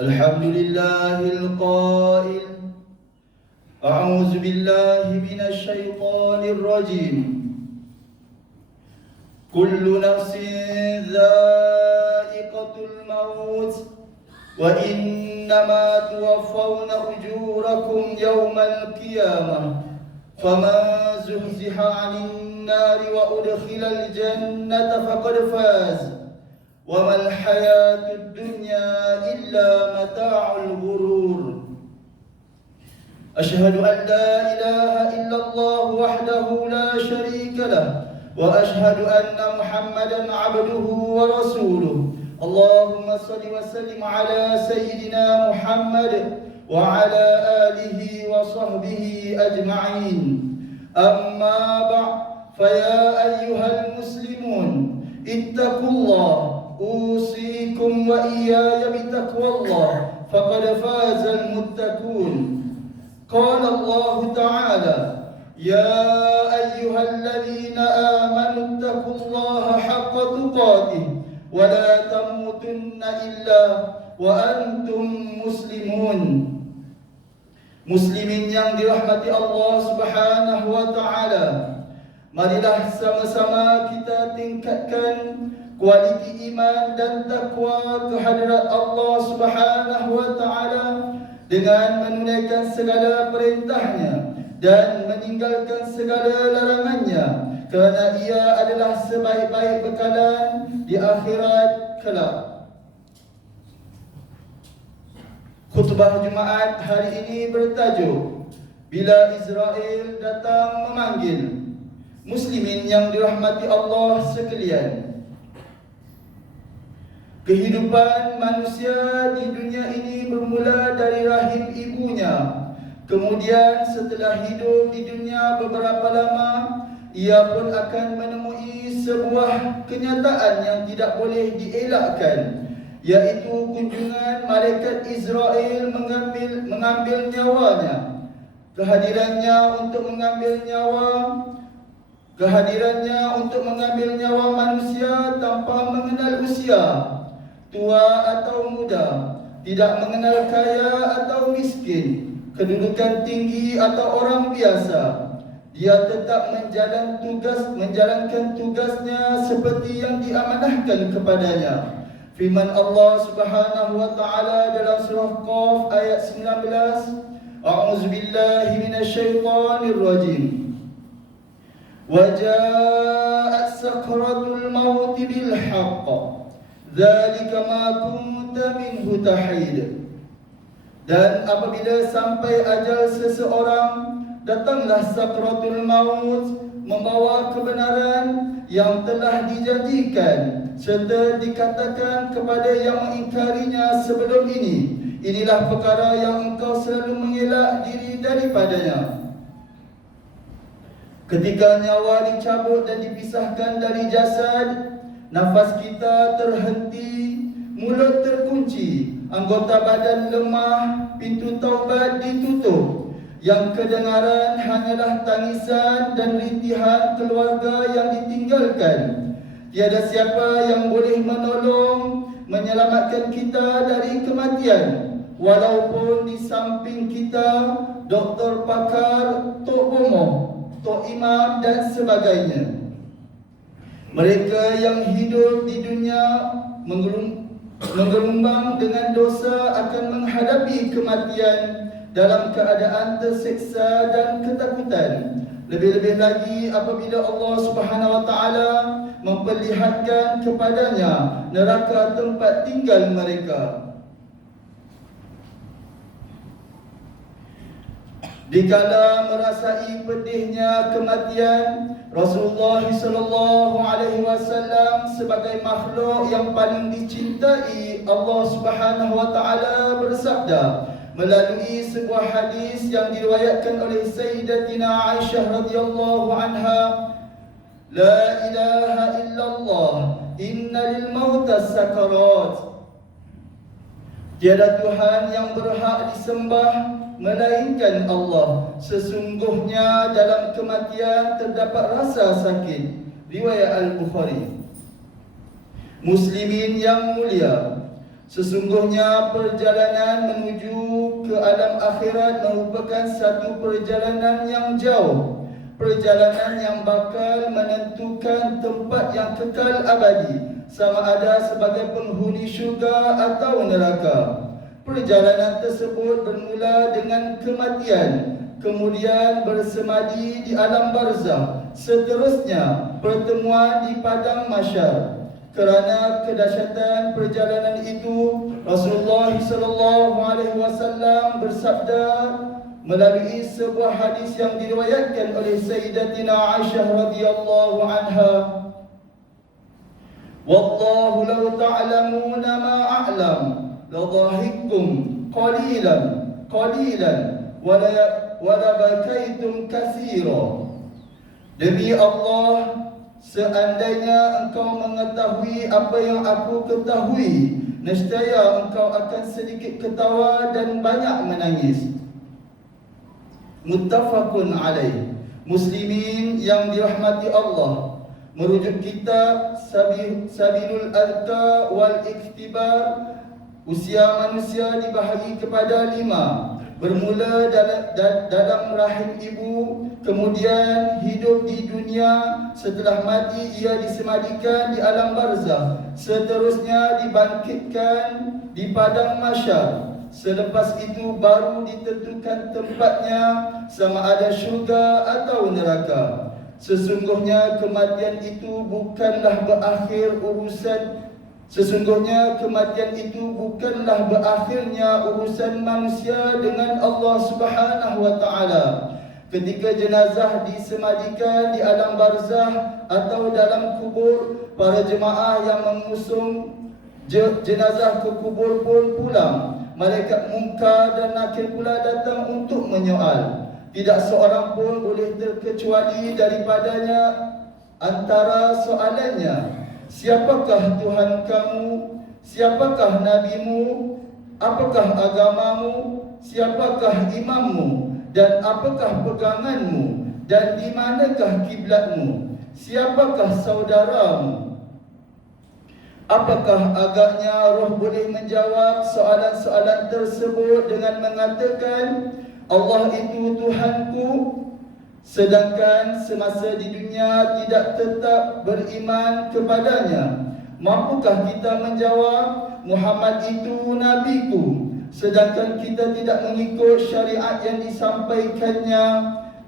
الحمد لله القائل أعوذ بالله من الشيطان الرجيم كل نفس ذائقة الموت وإنما توفون أجوركم يوم القيامة فمن زحزح عن النار وأدخل الجنة فقد فاز وما الحياة الدنيا إلا متاع الغرور أشهد أن لا إله إلا الله وحده لا شريك له وأشهد أن محمدا عبده ورسوله اللهم صل وسلم على سيدنا محمد وعلى آله وصحبه أجمعين أما بعد فيا أيها المسلمون اتقوا الله أوصيكم وإياي بتقوى الله فقد فاز المتقون قال الله تعالى يا أيها الذين آمنوا اتقوا الله حق تقاته ولا تموتن إلا وأنتم مسلمون. Muslimin yang dirahmati Allah Subhanahu wa taala, marilah sama-sama kita tingkatkan kualiti iman dan takwa kehadirat Allah Subhanahu wa taala dengan menunaikan segala perintahnya dan meninggalkan segala larangannya, kerana ia adalah sebaik-baik bekalan di akhirat kelak. Khutbah Jumaat hari ini bertajuk Bila Israel datang memanggil. Muslimin yang dirahmati Allah sekalian, kehidupan manusia di dunia ini bermula dari rahim ibunya. Kemudian setelah hidup di dunia beberapa lama, ia pun akan menemui sebuah kenyataan yang tidak boleh dielakkan, iaitu kunjungan malaikat Israel mengambil nyawanya. Kehadirannya untuk mengambil nyawa manusia tanpa mengenal usia, tua atau muda, tidak mengenal kaya atau miskin, kedudukan tinggi atau orang biasa. Dia tetap menjalankan tugasnya seperti yang diamanahkan kepadanya. Firman Allah Subhanahu wa taala dalam surah Qaf ayat 19, A'udzu billahi minasyaitonir rajim. Waja'at sakratul maut bil haqq dzalika ma kunta minhu tahid. Dan apabila sampai ajal seseorang, datanglah sakratul maut membawa kebenaran yang telah dijanjikan, serta dikatakan kepada yang mengingkarinya sebelum ini, inilah perkara yang engkau selalu mengelak diri daripadanya. Ketika nyawa dicabut dan dipisahkan dari jasad, nafas kita terhenti, mulut terkunci, anggota badan lemah, pintu taubat ditutup. Yang kedengaran hanyalah tangisan dan rintihan keluarga yang ditinggalkan. Tiada siapa yang boleh menolong, menyelamatkan kita dari kematian, walaupun di samping kita doktor pakar, tok bomoh, tok imam dan sebagainya. Mereka yang hidup di dunia menggelombang dengan dosa akan menghadapi kematian dalam keadaan terseksa dan ketakutan. Lebih-lebih lagi apabila Allah Subhanahu wa taala memperlihatkan kepadanya neraka tempat tinggal mereka. Dikala merasai pedihnya kematian, Rasulullah sallallahu alaihi wasallam sebagai makhluk yang paling dicintai Allah Subhanahu wa taala bersabda melalui sebuah hadis yang diriwayatkan oleh Sayyidatina Aisyah radhiyallahu anha, la ilaha illallah innal mauta sakarat. Tiada Tuhan yang berhak disembah melainkan Allah. Sesungguhnya dalam kematian terdapat rasa sakit. Riwayat Al-Bukhari. Muslimin yang mulia, Sesungguhnya perjalanan menuju ke alam akhirat merupakan satu perjalanan yang jauh, perjalanan yang bakal menentukan tempat yang kekal abadi, sama ada sebagai penghuni syurga atau neraka. Perjalanan tersebut bermula dengan kematian, kemudian bersemadi di alam barzakh, seterusnya pertemuan di padang mahsyar. Kerana kedahsyatan perjalanan itu, Rasulullah SAW bersabda melalui sebuah hadis yang diriwayatkan oleh Sayyidatina Aisyah radhiyallahu anha, "Wallahu law ta'lamuna ma a'lam la dhahiktum qalilan wa la bakaitum katsira." Demi Allah, seandainya engkau mengetahui apa yang aku ketahui, nescaya engkau akan sedikit ketawa dan banyak menangis. Muttafaqun alaih. Muslimin yang dirahmati Allah, merujuk kitab Sabilul Adka wal Iktibar, usia manusia dibahagi kepada 5. Bermula dalam rahim ibu, kemudian hidup di dunia, setelah mati ia disemadikan di alam barzakh, seterusnya dibangkitkan di padang mahsyar. Selepas itu baru ditentukan tempatnya, sama ada syurga atau neraka. Sesungguhnya kematian itu bukanlah berakhirnya urusan manusia dengan Allah Subhanahu wa taala. Ketika jenazah disemadikan di alam barzakh atau dalam kubur, para jemaah yang mengusung jenazah ke kubur pun pulang. Malaikat Munkar dan Nakir pula datang untuk menyoal. Tidak seorang pun boleh terkecuali daripadanya antara soalannya, siapakah Tuhan kamu? Siapakah nabimu? Apakah agamamu? Siapakah imammu? Dan apakah peganganmu? Dan di manakah kiblatmu? Siapakah saudaramu? Apakah agaknya roh boleh menjawab soalan-soalan tersebut dengan mengatakan, Allah itu Tuhanku, sedangkan semasa di dunia tidak tetap beriman kepadanya? Mampukah kita menjawab, Muhammad itu nabiku, sedangkan kita tidak mengikut syariat yang disampaikannya?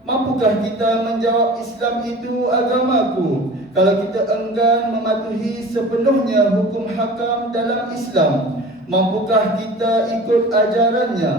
Mampukah kita menjawab, Islam itu agamaku, kalau kita enggan mematuhi sepenuhnya hukum hakam dalam Islam? Mampukah kita ikut ajarannya?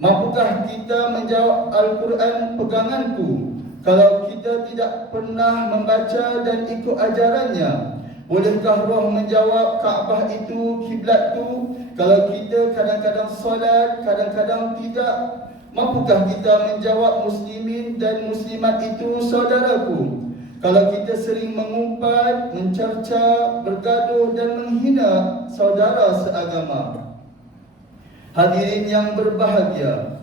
Mampukah kita menjawab Al-Quran peganganku, kalau kita tidak pernah membaca dan ikut ajarannya? Bolehkah roh menjawab Kaabah itu kiblatku, kalau kita kadang-kadang solat, kadang-kadang tidak? Mampukah kita menjawab muslimin dan muslimat itu saudaraku, kalau kita sering mengumpat, mencerca, bergaduh dan menghina saudara seagama? Hadirin yang berbahagia,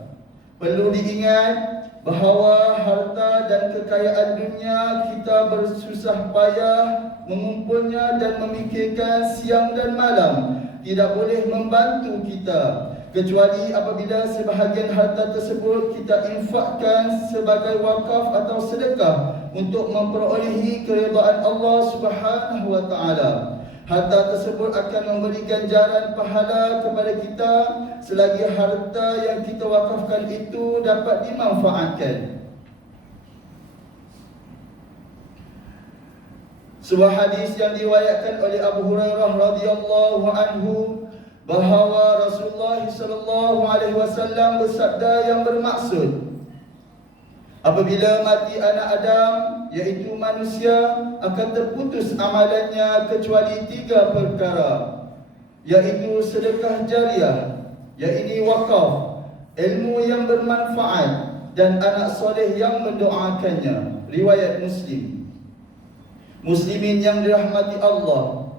perlu diingat bahawa harta dan kekayaan dunia kita bersusah payah mengumpulnya dan memikirkan siang dan malam tidak boleh membantu kita, kecuali apabila sebahagian harta tersebut kita infakkan sebagai wakaf atau sedekah untuk memperolehi keridaan Allah Subhanahu wa taala. Harta tersebut akan memberi ganjaran pahala kepada kita selagi harta yang kita wakafkan itu dapat dimanfaatkan. Sebuah hadis yang diriwayatkan oleh Abu Hurairah radhiyallahu anhu bahawa Rasulullah sallallahu alaihi wasallam bersabda yang bermaksud, apabila mati anak Adam, iaitu manusia, akan terputus amalannya kecuali 3 perkara, iaitu sedekah jariah, iaitu wakaf, ilmu yang bermanfaat, dan anak soleh yang mendoakannya. Riwayat Muslim. Muslimin yang dirahmati Allah,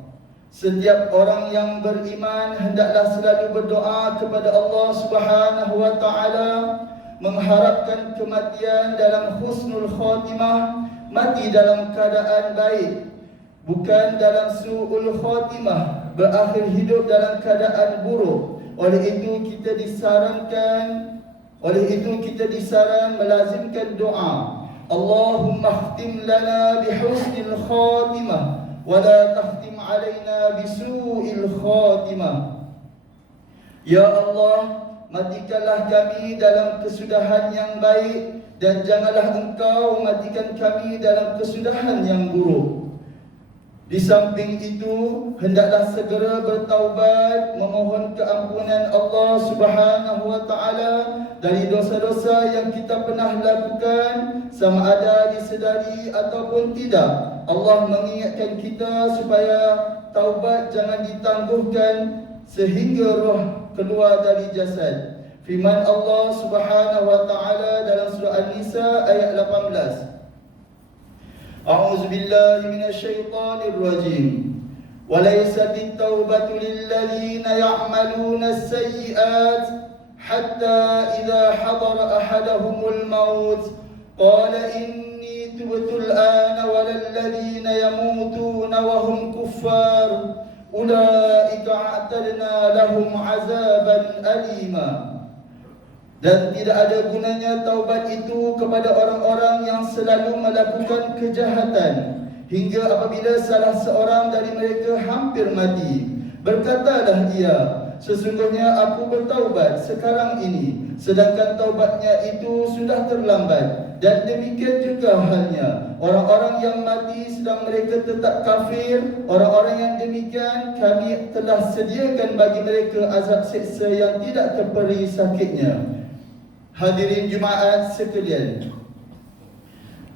setiap orang yang beriman hendaklah selalu berdoa kepada Allah Subhanahu wa taala, mengharapkan kematian dalam husnul khatimah, mati dalam keadaan baik, bukan dalam su'ul khatimah, berakhir hidup dalam keadaan buruk. Oleh itu kita disaran melazimkan doa. Allahumma khtim lana bihusnil khatimah wa la takhtim alaina bisu'il khatimah. Ya Allah, matikanlah kami dalam kesudahan yang baik, dan janganlah Engkau matikan kami dalam kesudahan yang buruk. Di samping itu, hendaklah segera bertaubat, memohon keampunan Allah Subhanahu wa taala dari dosa-dosa yang kita pernah lakukan, sama ada disedari ataupun tidak. Allah mengingatkan kita supaya taubat jangan ditangguhkan sehingga roh keluar dari jasad. Firman Allah Subhanahu wa taala dalam surah An-Nisa ayat 18. A'udzu billahi minasyaitonir rajim. Walaysat at-taubatu lil ladzina ya'maluna as-sayyi'at hatta idza hadara ahadahumul maut qala inni tubtu al-ana walal ladzina yamutuna wa hum kuffar ulaika a'tadna lahum 'azaban alima. Dan tidak ada gunanya taubat itu kepada orang-orang yang selalu melakukan kejahatan, hingga apabila salah seorang dari mereka hampir mati, berkatalah ia, sesungguhnya aku bertaubat sekarang ini, sedangkan taubatnya itu sudah terlambat. Dan demikian juga halnya orang-orang yang mati sedang mereka tetap kafir, orang-orang yang demikian kami telah sediakan bagi mereka azab siksa yang tidak terperi sakitnya. Hadirin Jumaat sekalian,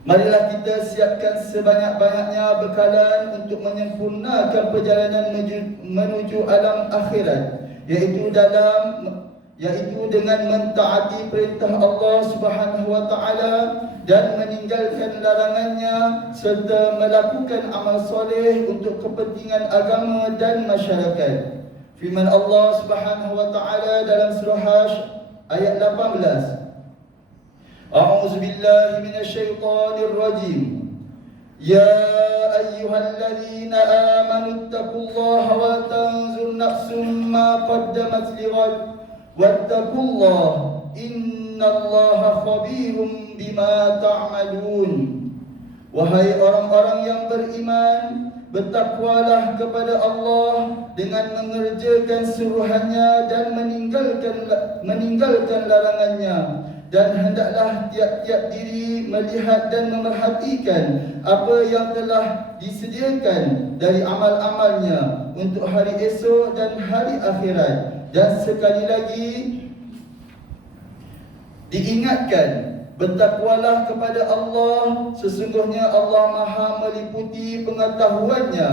marilah kita siapkan sebanyak-banyaknya bekalan untuk menyempurnakan perjalanan menuju alam akhirat, iaitu dengan mentaati perintah Allah Subhanahu wa taala dan meninggalkan larangannya, serta melakukan amal soleh untuk kepentingan agama dan masyarakat. Firman Allah Subhanahu wa taala dalam surah Hash ayat 18. A'udzu billahi minasyaitonir rajim. Ya ayyuhalladzina amanu taqullaha wa tanzur nafsum ma qaddamat lighad wattaqullaha innallaha khabirum bima ta'malun. Wahai orang-orang yang beriman, bertakwalah kepada Allah dengan mengerjakan suruhannya dan meninggalkan larangannya, dan hendaklah tiap-tiap diri melihat dan memerhatikan apa yang telah disediakan dari amal-amalnya untuk hari esok dan hari akhirat. Dan sekali lagi diingatkan, bertakwalah kepada Allah, sesungguhnya Allah Maha meliputi pengetahuannya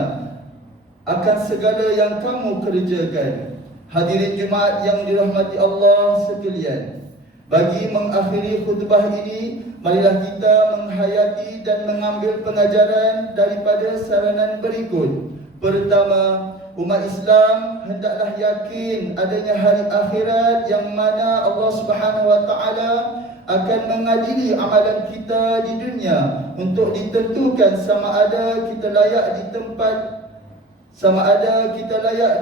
akan segala yang kamu kerjakan. Hadirin Jumaat yang dirahmati Allah sekalian, bagi mengakhiri khutbah ini, marilah kita menghayati dan mengambil pengajaran daripada saranan berikut. Pertama, umat Islam hendaklah yakin adanya hari akhirat yang mana Allah Subhanahu wa taala akan mengadili amalan kita di dunia untuk ditentukan sama ada kita layak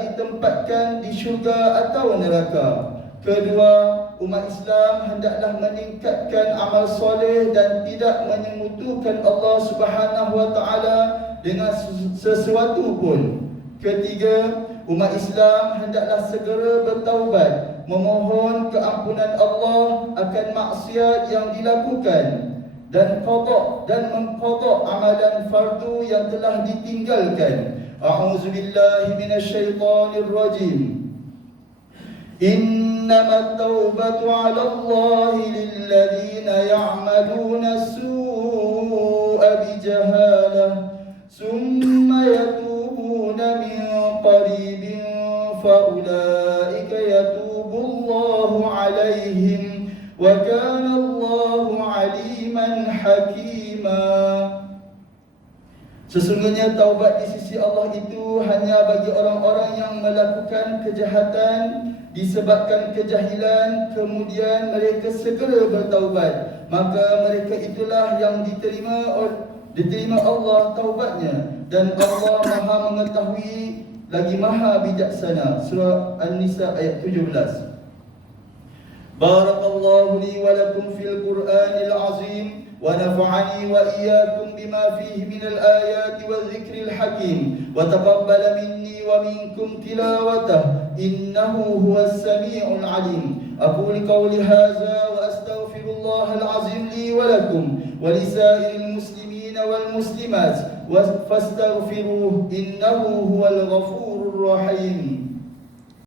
ditempatkan di syurga atau neraka. Kedua, umat Islam hendaklah meningkatkan amal soleh dan tidak menyemutukan Allah Subhanahu wa taala dengan sesuatu pun. Ketiga, umat Islam hendaklah segera bertaubat, memohon keampunan Allah akan maksiat yang dilakukan, dan mengqada amalan fardu yang telah ditinggalkan. A'udzu billahi minasyaitonir rajim. Innamat taubatu 'ala Allahi lilladzina ya'maluna as-su'a bijahalah summa yatubuna min qaribin faulaika yatubullahu 'alaihim wa kana Allahu 'aliman hakima. Sesungguhnya taubat di sisi Allah itu hanya bagi orang-orang yang melakukan kejahatan disebabkan kejahilan, kemudian mereka segera bertaubat, maka mereka itulah yang diterima Allah taubatnya. Dan Allah Maha mengetahui lagi maha bijaksana. Surah An-Nisa ayat 17. Barakallahu li wa lakum fil Qur'anil azim wa nafa'ani wa iyyakum bima fihi minal ayati wa dhikril hakim wa taqabbala minni wa minkum tilawatah innahu huwas sami'ul alim. Aqulu qawli hadza wa astaghfirullahal azim li wa lakum wa lisairil muslimin wal muslimat fastaghfiruhu innahu huwal ghafurur rahim.